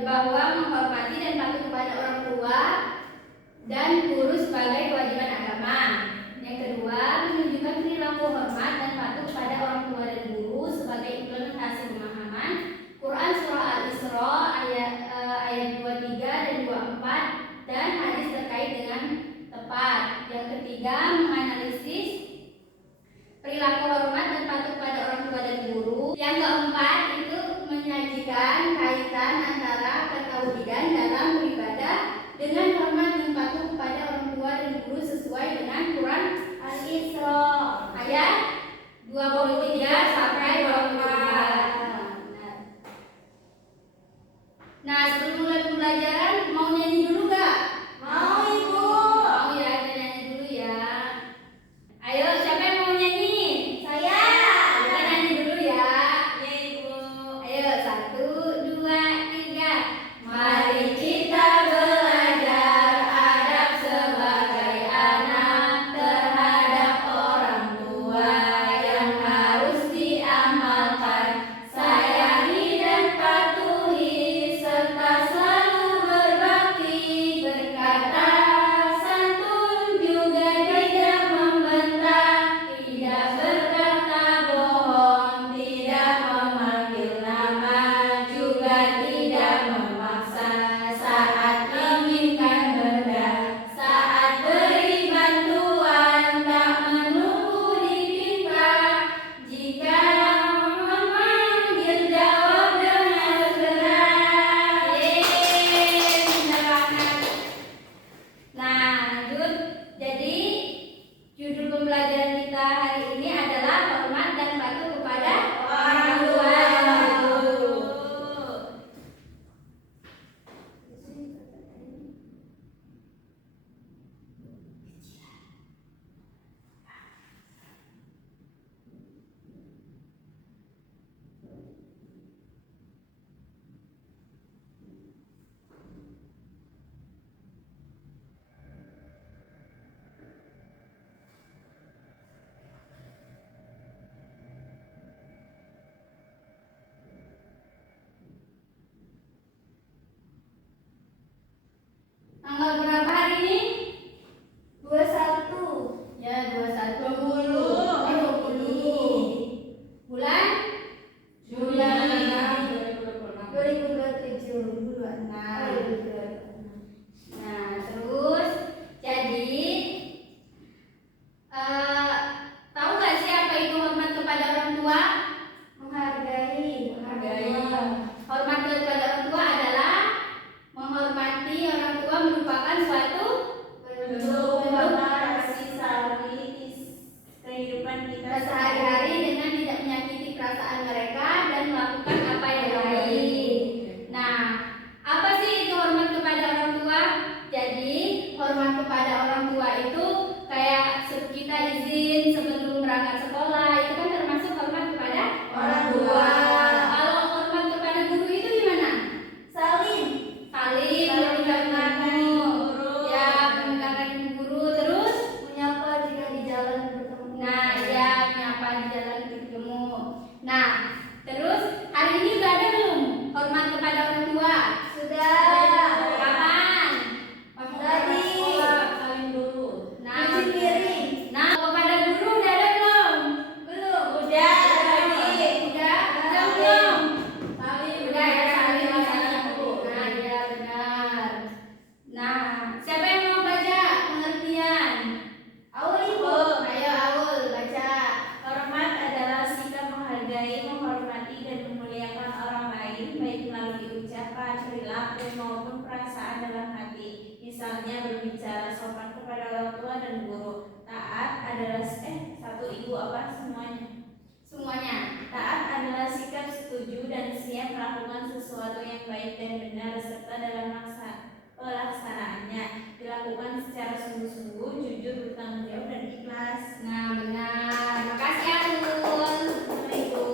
bahwa menghormati dan patuh kepada orang tua dan guru sebagai kewajiban agama. Yang kedua, menunjukkan perilaku hormat dan patuh kepada orang tua dan guru sebagai implementasi pemahaman Quran Surah Al-Isra ayat 23 dan 24 dan hadis terkait dengan tepat. Yang ketiga, menganalisis perilaku hormat dan patuh kepada orang tua dan guru. Yang keempat itu menyajikan kaitan antara ketauhidan dalam beribadah dengan hormat dan patuh kepada orang tua dan guru sesuai dengan Quran Al-Isra ayat 23 sampai 24. Nah, sebelum mulai pembelajaran mau nyanyi dulu gak? Mau, Ibu. Mau ya, kita nyanyi dulu ya. Ayo, siapa yang mau nyanyi? Saya. Kita nyanyi dulu ya. Ya, Ibu. Ayo, 1, 2, 3. Mari kita belajar adab sebagai anak terhadap orang tua yang harus diamalkan. Sayangi dan patuhi serta selalu berbakti, berkata santun juga tidak membentak, tidak berkata bohong, tidak memanggil nama, juga tidak memaksa saat inginkan benda, saat beri bantuan tak menunggu dipinta, jika memanggil jawab dengan segera. Pintar banget. Nah, lanjut. Jadi judul pembelajaran kita hari ini adalah hormat dan patuh kepada orang tua. Tanggal berapa hari ini? 21. Ya, 21. 20. Bulan Juli 2027. Nah, terus jadi tahu nggak sih apa itu hormat kepada orang tua? Menghargai. Hormat kepada orang tua adalah menghormati orang tua merupakan suatu Bentuk kasih sayang kehidupan kita sehari-hari dengan perasaan mereka dan melakukan apa yang baik. Nah, apa sih itu hormat kepada orang tua? Jadi, hormat kepada orang tua itu kayak kita izin sebelum berangkat sekolah, itu kan termasuk hormat kepada Orang tua. Kalau hormat kepada guru itu gimana? Salim. Salim, mendengarkan guru. ya, mendengarkan guru, terus Menyapa jika di jalan bertemu. nah, ya, menyapa di jalan ketemu. Nah, terus hari ini udah ada belum hormat kepada orang tua? Sudah. Kapan? Tadi. Saling dulu. Nah, Cuci piring. nah, kepada guru udah ada belum? Belum. Udah, Tadi. Udah belum? Saling Udah ya, saling saling saling. dulu. Nah, ya benar. Nah, siapa yang mau baca pengertian? Awal ibu. Ayo Aul baca. Hormat adalah sikap menghargai, menghormati, dan memuliakan orang lain, baik melalui ucapan, perilaku, maupun perasaan dalam hati. Misalnya berbicara sopan kepada orang tua dan guru. Taat adalah satu ibu apa semuanya? Semuanya. Taat adalah sikap setuju dan siap melakukan sesuatu yang baik dan benar serta dalam pelaksanaannya dilakukan secara sungguh-sungguh, jujur, bertanggung jawab, dan ikhlas. Nah, benar. Makasih Aul. Itu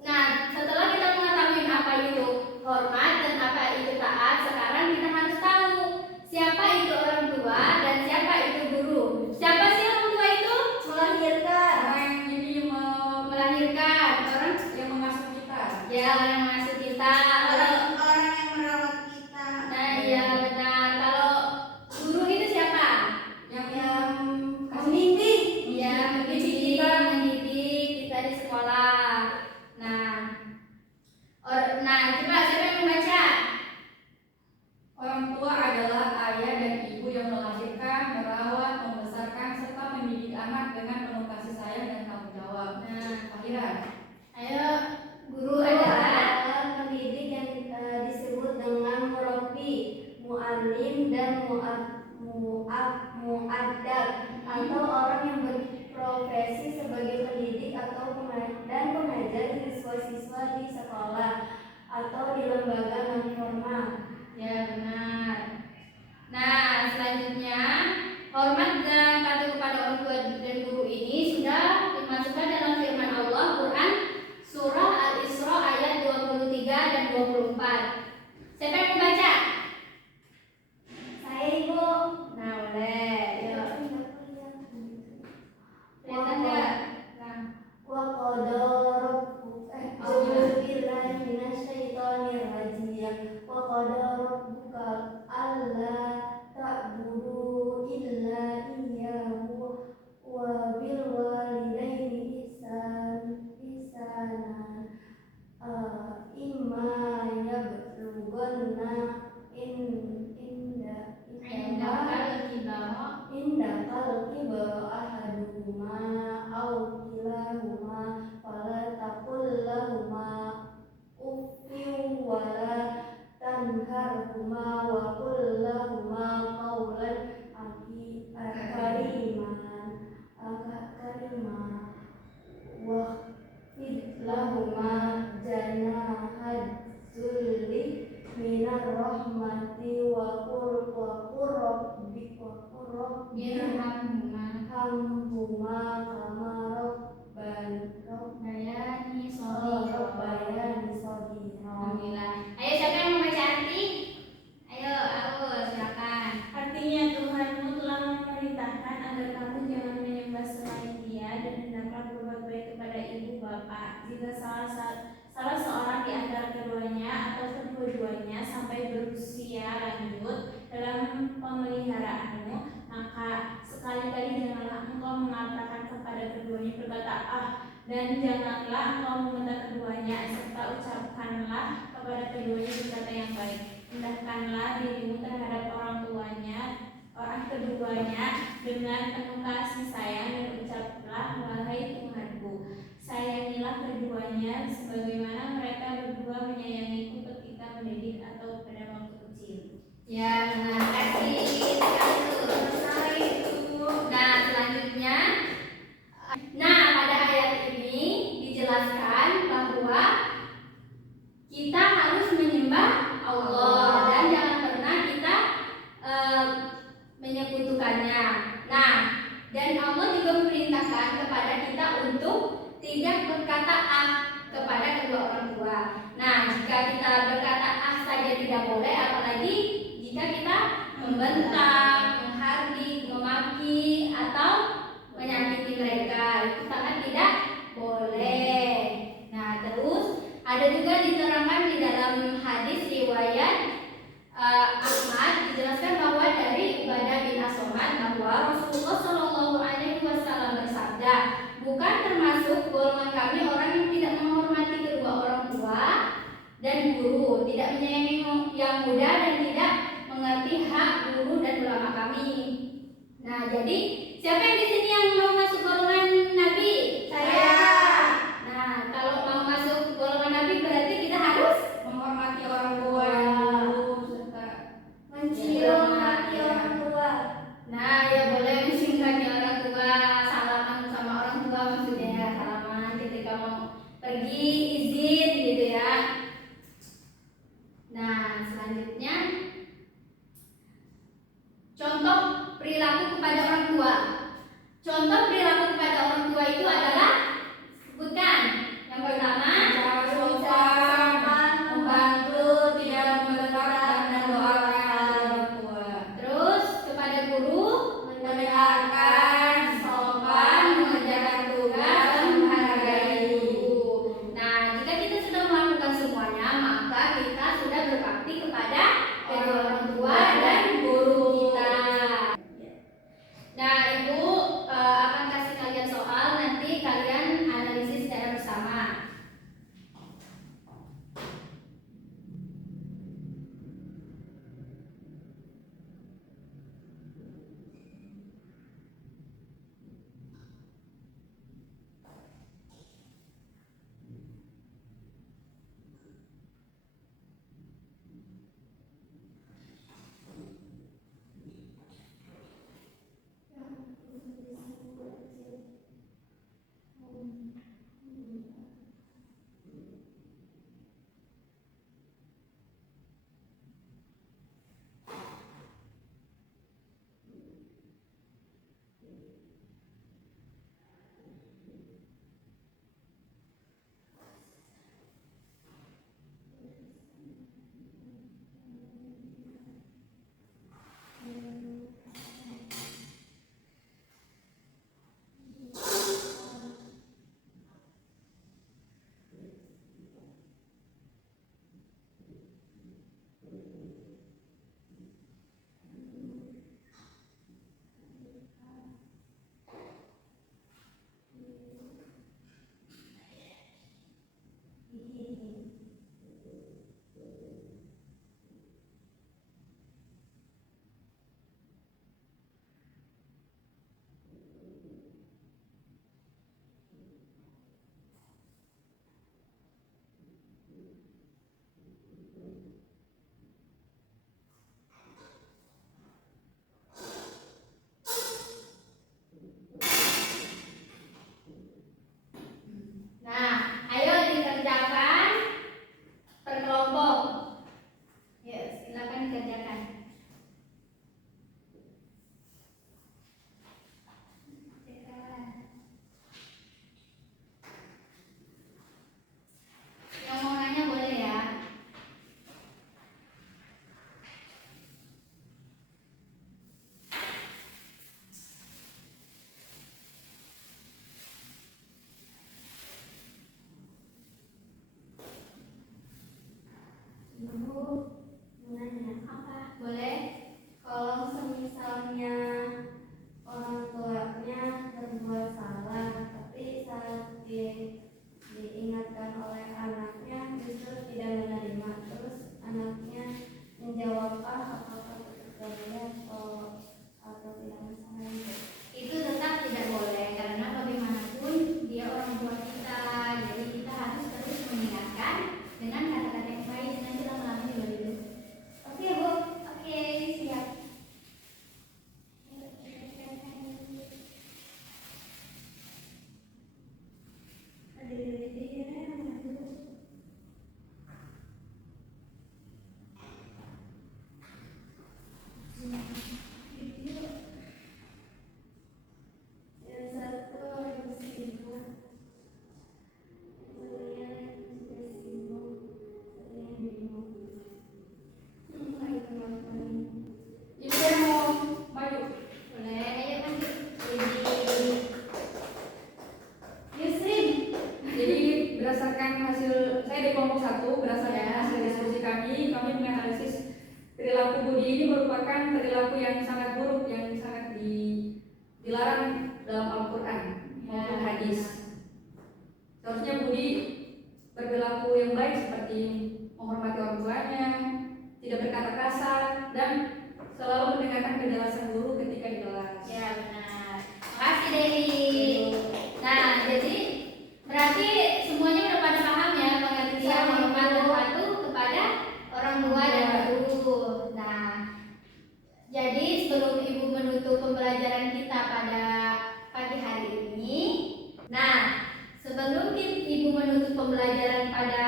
Nah, setelah kita mengetahui apa itu hormat dan apa itu taat, sekarang kita harus tahu siapa itu orang tua dan siapa itu guru. Siapa sih orang tua itu? Melahirkan. orang yang ini Melahirkan. Orang yang mengasuh kita. ya orang yang mengasuh kita. Orang yang merawat kita. Nah, iya benar. Kalau guru itu siapa? Yang membimbing. Iya, mendidik kita di sekolah. Nah, coba siapa yang membaca? Orang tua adalah ayah dan ibu yang melahirkan, merawat, membesarkan, serta mendidik anak dengan penuh kasih sayang dan tanggung jawab. Nah, Akhiran. ayo guru Guru adalah adalah pendidik yang disebut dengan murabbi, muallim, dan muaddab atau orang yang berprofesi sebagai pendidik atau pengajar siswa-siswa di sekolah atau di lembaga non formal. ya benar. Nah, selanjutnya hormat dan patuh kepada orang tua dan guru ini sudah dimasukkan dalam firman Allah Quran surah Al-Isra ayat 23 dan 24. Siapa yang membaca? Saya ibu. Nah, boleh. Yuk. Kelihatan enggak? Nah, Wa qada rabbuka a'udzubillahi minasyaitonir rajim. Wa qada rabbuka alla ta'budu illa iyyahu wa bil walidaini ihsana imma yablughanna indakal kibara ahaduhuma aw kilahuma fala taqul lahuma uffin wala tanharhuma wa qul lahuma qawlan karima wa fid lahuma janahad zulli minar rahmati wa qur rabbi birhamhuma hamhuma kama bayani rabbayani shaghira. shaghira. Alhamdulillah. Ayo siapa yang membaca arti? Ayo, aku silakan. Artinya Tuhanmu telah memerintahkan agar kamu jangan menyembah selain Dia dan hendaklah berbuat baik kepada ibu bapak. Jika salah seorang di antara keduanya atau kedua-duanya sampai berusia lanjut dalam pemeliharaanmu, maka sekali-kali janganlah engkau mengatakan kepada keduanya berkata dan janganlah engkau membentak keduanya, serta ucapkanlah kepada keduanya berkata yang baik. Rendahkanlah dirimu terhadap orang keduanya dengan penuh kasih sayang dan ucaplah wahai Tuhanku, sayangilah keduanya sebagaimana mereka berdua menyayangiku ketika mendidik atau pada waktu kecil. Ya, terima kasih. Nah, selanjutnya, pada ayat ini dijelaskan juga memerintahkan kepada kita untuk tidak berkata ah kepada kedua orang tua. Nah, jika kita berkata ah saja tidak boleh, apalagi jika kita membentak, menghardik, memaki, atau menyakiti mereka, itu sangat tidak boleh. Nah, terus ada juga diterangkan di dalam hadis riwayat Ahmad, dijelaskan bahwa dari Ubadah bin As-Somad bahwa Rasulullah Shallallahu Alaihi Wasallam bersabda, bukan termasuk golongan kami orang yang tidak menghormati kedua orang tua dan guru, tidak menyayangi yang muda, dan tidak mengerti hak guru dan ulama kami. Nah, jadi siapa yang di sini yang mau masuk golongan Nabi? Saya. Nah, kalau mau masuk golongan Nabi berarti kita harus menghormati orang tua yang dulu serta Mencium hati orang tua. Nah, ya boleh mencintai orang tua, salaman sama orang tua, maksudnya salaman ketika mau pergi, izin gitu ya. Nah, selanjutnya contoh perilaku kepada orang tua. Contoh perilaku kepada orang tua itu adalah, sebutkan. Yang pertama, cara sopan, membantu, tidak membentak dan mendoakan orang tua. terus kepada guru, Mendengarkan, sopan, mengerjakan tugas, dan menghargai guru. Nah, jika kita sudah melakukan semuanya, maka kita sudah berbakti kepada kedua orang tua dan guru kita. Nah, Ibu akan kasih kalian soal, nanti kalian analisis secara bersama. Nah, ayo dikerjakan per kelompok. Ya, silakan dikerjakan. Yang mau nanya boleh ya. Ibu menanya, Apa? Boleh? kalau semisalnya orang tuanya berbuat salah, tapi saat diingatkan oleh anaknya justru tidak menerima, terus anaknya menjawabkah apakah itu boleh atau tidak masalah? Itu tetap tidak boleh, karena bagaimanapun dia orang tua kita, jadi kita harus terus mengingatkan dengan kata-kata yang baik. Nanti lama-lama juga dulu. Oke Bu, oke siap. Yang yang sangat buruk, yang sangat dilarang dalam Al-Quran maupun hadis. Seharusnya Budi berperilaku yang baik seperti menghormati orang tuanya, tidak berkata kasar, dan selalu mendengarkan penjelasan guru ketika di kelas. Ya benar. Makasih Dewi. Nah, jadi berarti semuanya udah pada paham ya pengertian hormat dan patuh kepada orang tua dan guru. Nah, jadi sebelum Ibu menutup pembelajaran kita pada pagi hari ini, nah sebelum Ibu menutup pembelajaran pada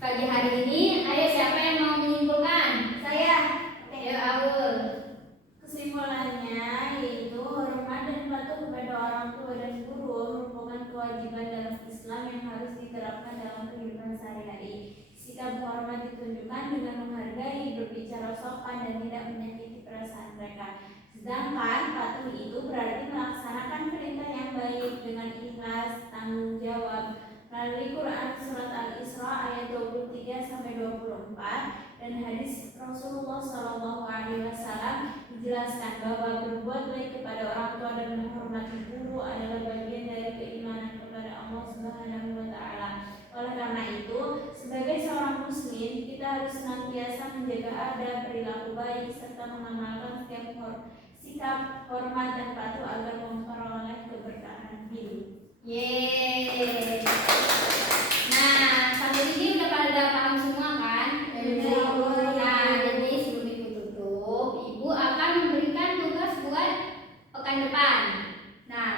pagi hari ini, ayo siapa yang mau menyimpulkan? Saya. Ayo Aul. Kesimpulannya yaitu hormat dan patuh kepada orang tua dan guru merupakan kewajiban dalam Islam yang harus diterapkan dalam kehidupan sehari-hari. Sikap hormat ditunjukkan dengan menghargai, berbicara sopan, dan tidak menyakiti perasaan mereka. Sedangkan patuh itu berarti melaksanakan perintah yang baik dengan ikhlas, tanggung jawab. Melalui Quran surat Al-Isra ayat 23-24 dan hadis Rasulullah SAW dijelaskan bahwa berbuat baik kepada orang tua dan menghormati guru adalah bagian dari keimanan kepada Allah Subhanahu wa Ta'ala. Oleh karena itu, sebagai seorang muslim, kita harus senantiasa menjaga adab, perilaku baik, serta mengamalkan sikap hormat dan patuh agar memperoleh keberkahan hidup. Yeay. Nah, sampai sini udah pada paham semua kan? Nah, jadi sebelum Ibu tutup, Ibu akan memberikan tugas buat pekan depan. Nah,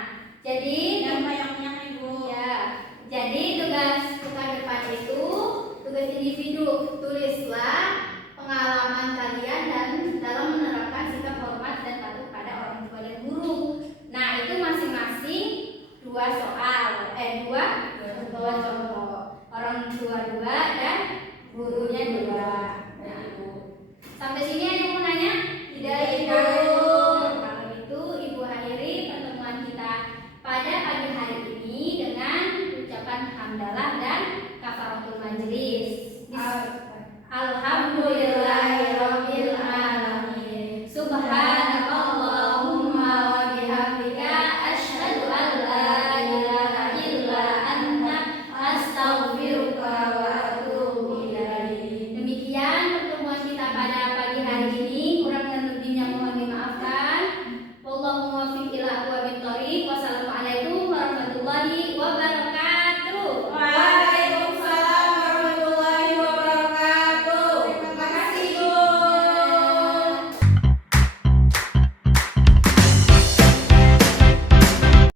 jadi Ibu. ya, jadi tugas pekan depan itu tugas individu. Tulislah pengalaman kalian dan dalam menerapkan sikap hormat dan patuh pada orang tua dan guru. Nah, itu masing-masing dua contoh. Orang tua 2,